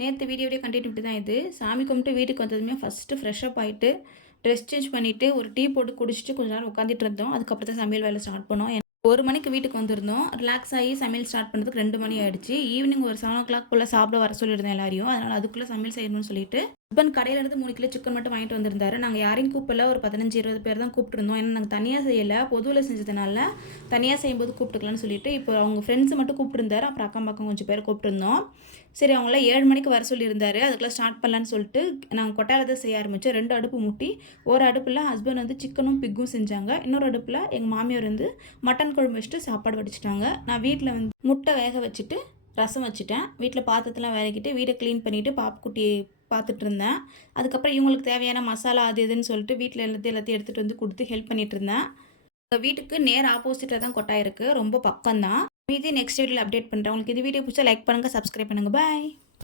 நேற்று வீடியோடய கண்டினியூட்டி தான் இது. சாமி கும்பிட்டு வீட்டுக்கு வந்ததுமே ஃபஸ்ட்டு ஃப்ரெஷ்அப் ஆகிட்டு ட்ரெஸ் சேஞ்ச் பண்ணிவிட்டு ஒரு டீ போட்டு குடிச்சிட்டு கொஞ்ச நேரம் உட்காந்துட்டு இருந்தோம். அதுக்கப்புறம் தான் சமையல் வேலை ஸ்டார்ட் பண்ணோம். 1 மணிக்கு வீட்டுக்கு வந்திருந்தோம். ரிலாக்ஸ் ஆகி சமையல் ஸ்டார்ட் பண்ணுறதுக்கு 2 மணி ஆயிடுச்சு. ஈவினிங் ஒரு 7:00 போல் சாப்பிட வர சொல்லியிருந்தேன் எல்லாரையும். அதனால் அதுக்குள்ளே சமையல் செய்யணும்னு சொல்லிட்டு ஹஸ்பண்ட் கடையிலேருந்து 3 கிலோ சிக்கன் மட்டும் வாங்கிட்டு வந்திருந்தாரு. நாங்கள் யாரையும் கூப்பிடல. ஒரு 15-20 பேர் தான் கூப்பிட்டுருந்தோம். ஏன்னா நாங்கள் தனியாக செய்யலை, பொதுவில் செஞ்சதுனால தனியாக செய்யும்போது கூப்பிட்டுக்கலான்னு சொல்லிட்டு இப்போ அவங்க ஃப்ரெண்ட்ஸை மட்டும் கூப்பிட்டுருந்தாரு. அப்புறம் அக்கம் பக்கம் கொஞ்சம் பேர் கூப்பிட்டுருந்தோம். சரி அவங்கள 7 மணிக்கு வர சொல்லியிருந்தாரு. அதுக்குள்ளே ஸ்டார்ட் பண்ணலான்னு சொல்லிட்டு நாங்கள் கொட்டாயில் தான் செய்ய ஆரம்பித்தோம். 2 அடுப்பு மூட்டி, ஒரு அடுப்பில் ஹஸ்பண்ட் வந்து சிக்கனும் பிக்கும் செஞ்சாங்க. இன்னொரு அடுப்பில் எங்கள் மாமியார் வந்து மட்டன் குழம்பு வச்சுட்டு சாப்பாடு வடிச்சிட்டாங்க. நான் வீட்டில் வந்து முட்டை வேக வச்சுட்டு ரசம் வச்சுட்டேன். வீட்டில் பாத்திரத்தெல்லாம் விளக்கிட்டு வீடை க்ளீன் பண்ணிவிட்டு பாப்புக்குட்டி பார்த்துட்டு இருந்தேன். அதுக்கப்புறம் இவங்களுக்கு தேவையான மசாலா அது இதுன்னு சொல்லிட்டு வீட்டில் எல்லாத்தையும் எடுத்துகிட்டு வந்து கொடுத்து ஹெல்ப் பண்ணிகிட்டு இருந்தேன். எங்கள் வீட்டுக்கு நேர் ஆப்போசிட்டாக தான் கொட்டாய் இருக்குது. ரொம்ப பக்கம் தான். மீதி நெக்ஸ்ட் வீடியோவில் அப்டேட் பண்ணுறேன். உங்களுக்கு இது வீடியோ பிடிச்சா லைக் பண்ணுங்கள், சப்ஸ்கிரைப் பண்ணுங்கள். பாய்.